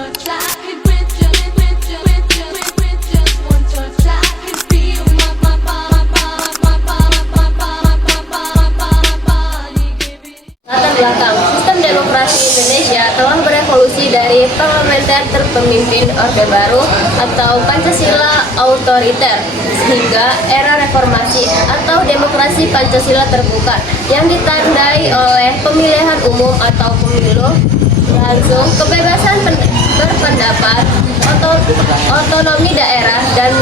touch, I can with you, with you, with you, with just one touch, I can feel my body giving. Latar belakang, sistem demokrasi Indonesia telah berevolusi dari parlementer terpemimpin Orde Baru atau Pancasila otoriter hingga era reformasi atau demokrasi Pancasila terbuka yang ditandai oleh pemilihan umum atau pemilu langsung, kebebasan berpendapat, otonomi daerah, dan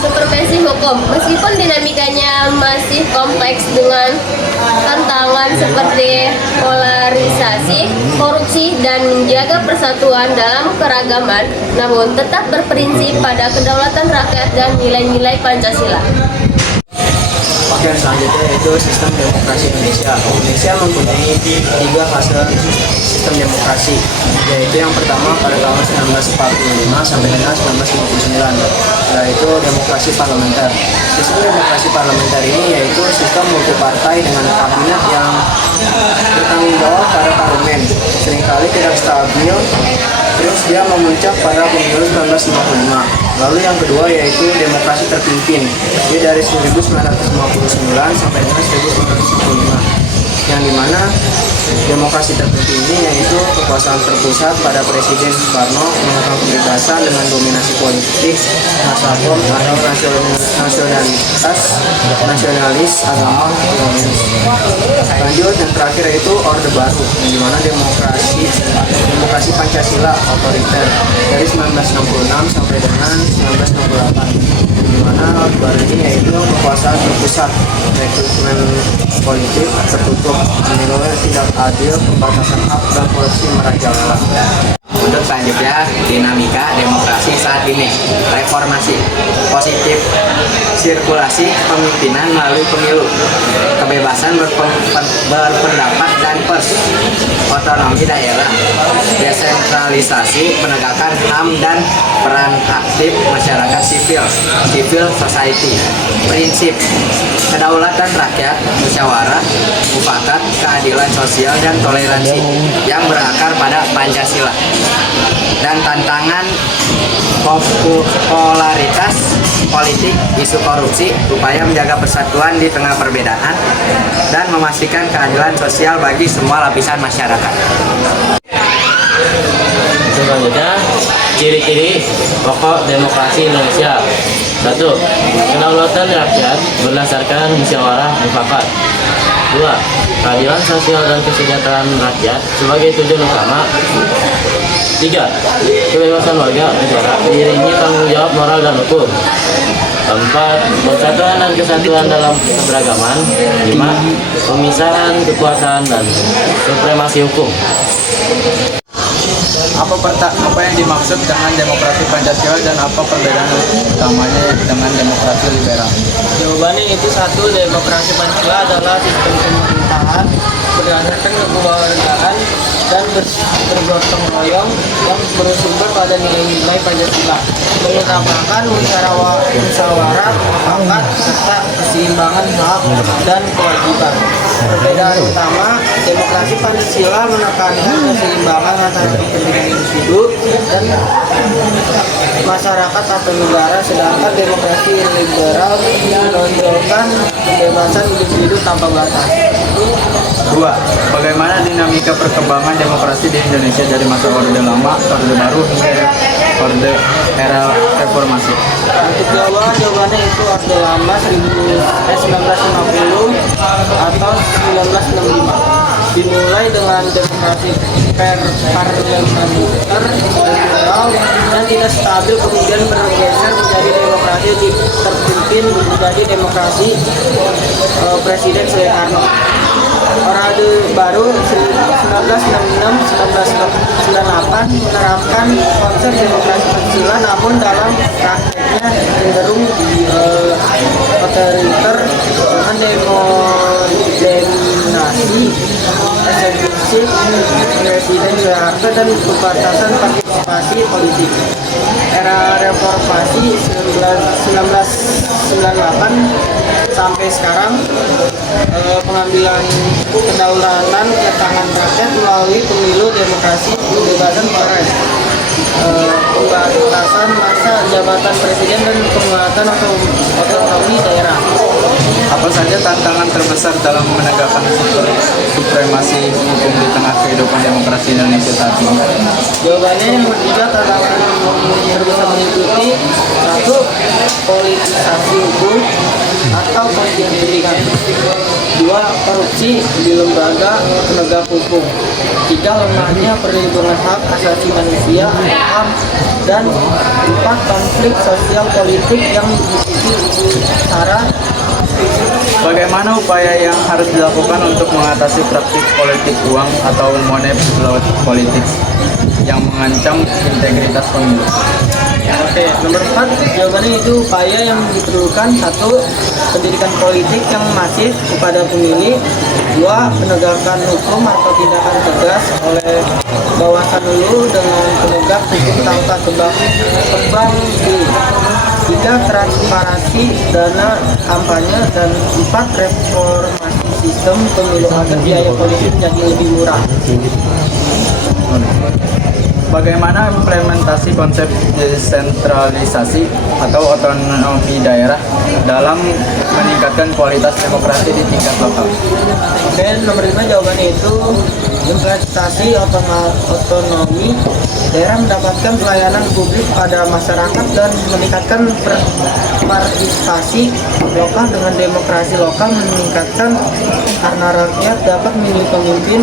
supervisi hukum. Meskipun dinamikanya masih kompleks dengan tantangan seperti polarisasi, korupsi, dan menjaga persatuan dalam keragaman, namun tetap berprinsip pada kedaulatan rakyat dan nilai-nilai Pancasila. Oke, selanjutnya yaitu sistem demokrasi Indonesia. Indonesia mempunyai 3 fase sistem demokrasi, yaitu yang pertama pada tahun 1945 sampai dengan 1959, yaitu demokrasi parlementer. Sistem demokrasi parlementer ini yaitu sistem multipartai dengan kabinet yang bertanggung jawab pada parlemen, seringkali tidak stabil, terus dia memuncak pada pemilu 1955. Lalu yang kedua yaitu demokrasi terpimpin, dia dari 1959 sampai dengan 1965, yang dimana demokrasi terpimpin ini yaitu kekuasaan terpusat pada Presiden Soekarno memegang kebebasan dengan dominasi politik, nasakom atau nasionalis agama. Lanjut yang terakhir yaitu Orde Baru, yang dimana demokrasi Pancasila otoriter dari 1966 sampai dengan 1968, di mana Orde Baru ini yaitu kekuasaan terpusat, rekrutmen politik tertutup, menilai tidak adil, pembatasan hak dan korupsi merajalela. Untuk selanjutnya, dinamika demokrasi saat ini. Reformasi positif, sirkulasi pemimpinan melalui pemilu, kebebasan berpendapat dan pers, otonomi daerah, desentralisasi, penegakan HAM dan peran aktif masyarakat sipil, civil society, prinsip kedaulatan rakyat, musyawarah, mufakat, keadilan sosial dan toleransi yang berakar pada Pancasila. Dan tantangan popularitas politik, isu korupsi, upaya menjaga persatuan di tengah perbedaan, dan memastikan keadilan sosial bagi semua lapisan masyarakat. Selanjutnya, ciri-ciri pokok demokrasi Indonesia. 1. Kedaulatan rakyat berdasarkan musyawarah mufakat. 2. Keadilan sosial dan kesejahteraan rakyat sebagai tujuan utama. 3. Kebebasan warga negara diiringi tanggung jawab moral dan hukum. 4. Persatuan dan kesatuan dalam keberagaman. 5. Pemisahan kekuasaan dan supremasi hukum. Apa yang dimaksud dengan demokrasi Pancasila dan apa perbedaan utamanya dengan demokrasi liberal? Jawabannya itu 1. Demokrasi Pancasila adalah sistem pemerintahan berdasarkan kekeluargaan dan bergotong royong yang bersumber pada nilai-nilai Pancasila, mengutamakan musyawarah mufakat serta keseimbangan hak dan kewajiban. Perbedaan utama, demokrasi Pancasila menekankan keseimbangan antara kepentingan individu dan masyarakat atau negara, sedangkan demokrasi liberal menonjolkan kebebasan individu tanpa batas. 2. Bagaimana dinamika perkembangan demokrasi di Indonesia dari masa Orde Lama, Orde Baru, hingga Orde era Reformasi? Untuk jawabannya itu Orde Lama 1950 atau 1965. Dimulai dengan demokrasi parlementer liberal dan tidak stabil, kemudian bergeser menjadi demokrasi terpimpin menjadi demokrasi Presiden Soekarno. Orde Baru 1966-1998 menerapkan konsep demokrasi Pancasila, namun dalam prakteknya cenderung otoriter dengan dominasi eksekutif Presiden Soeharto dan pembatasan partisipasi politik. Era reformasi 1998 sampai sekarang pengambilan kedaulatan ke tangan rakyat melalui pemilu, demokrasi, kebebasan berpers, pembatasan masa jabatan presiden dan penguatan otonomi daerah. Apa saja tantangan terbesar dalam menegakkan supremasi hukum di tengah kehidupan demokrasi Indonesia saat ini? Jawabannya yang ketiga, tantangan terbesar meliputi: satu, politisasi hukum atau politik pendidikan; dua, korupsi di lembaga penegak hukum; tiga, lemahnya perlindungan hak asasi manusia (HAM); dan empat, konflik sosial politik yang dipicu secara. Bagaimana upaya yang harus dilakukan untuk mengatasi praktik politik uang atau money politik yang mengancam integritas pemilu? Oke, nomor 4, jawabannya itu upaya yang diperlukan: satu, pendidikan politik yang masif kepada pemilih; dua, penegakan hukum atau tindakan tegas oleh Bawaslu dengan penegak hukum tanpa tebang pilih; tiga, transparansi dana kampanye; dan empat, reformasi sistem pemilu agar biaya politik jadi lebih murah. Bagaimana implementasi konsep desentralisasi atau otonomi daerah dalam meningkatkan kualitas demokrasi di tingkat lokal? Oke, nomor 5, jawabannya itu implementasi otonomi daerah mendapatkan pelayanan publik pada masyarakat dan meningkatkan partisipasi lokal dengan demokrasi lokal meningkatkan karena rakyat dapat memilih pemimpin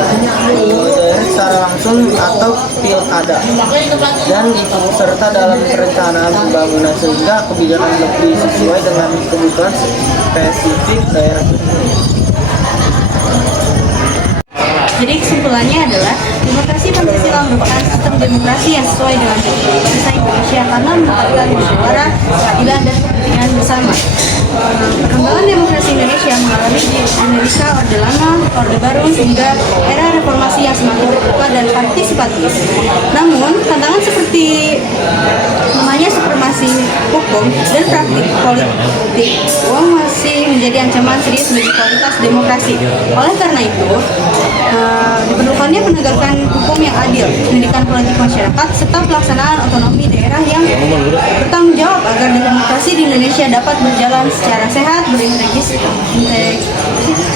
daerah secara langsung atau pilkada dan ikut serta dalam perencanaan pembangunan sehingga kebijakan lebih sesuai dengan kebutuhan spesifik daerah. Jadi kesimpulannya adalah demokrasi Pancasila merupakan sistem demokrasi yang sesuai dengan bangsa Indonesia karena menempatkan musyawarah, keadilan, dan kepentingan bersama. Perkembangan demokrasi Indonesia mengalami dinamika Orde Lama, Orde Baru, hingga era reformasi yang semakin terbuka dan partisipatif. Namun, tantangan seperti namanya supremasi hukum dan praktik politik uang masih menjadi ancaman serius bagi kualitas demokrasi. Oleh karena itu, diperlukannya penegakan hukum yang adil, pendidikan politik masyarakat, serta pelaksanaan otonomi daerah yang bertanggung jawab agar demokrasi di Indonesia dapat berjalan secara sehat,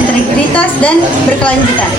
berintegritas, dan berkelanjutan.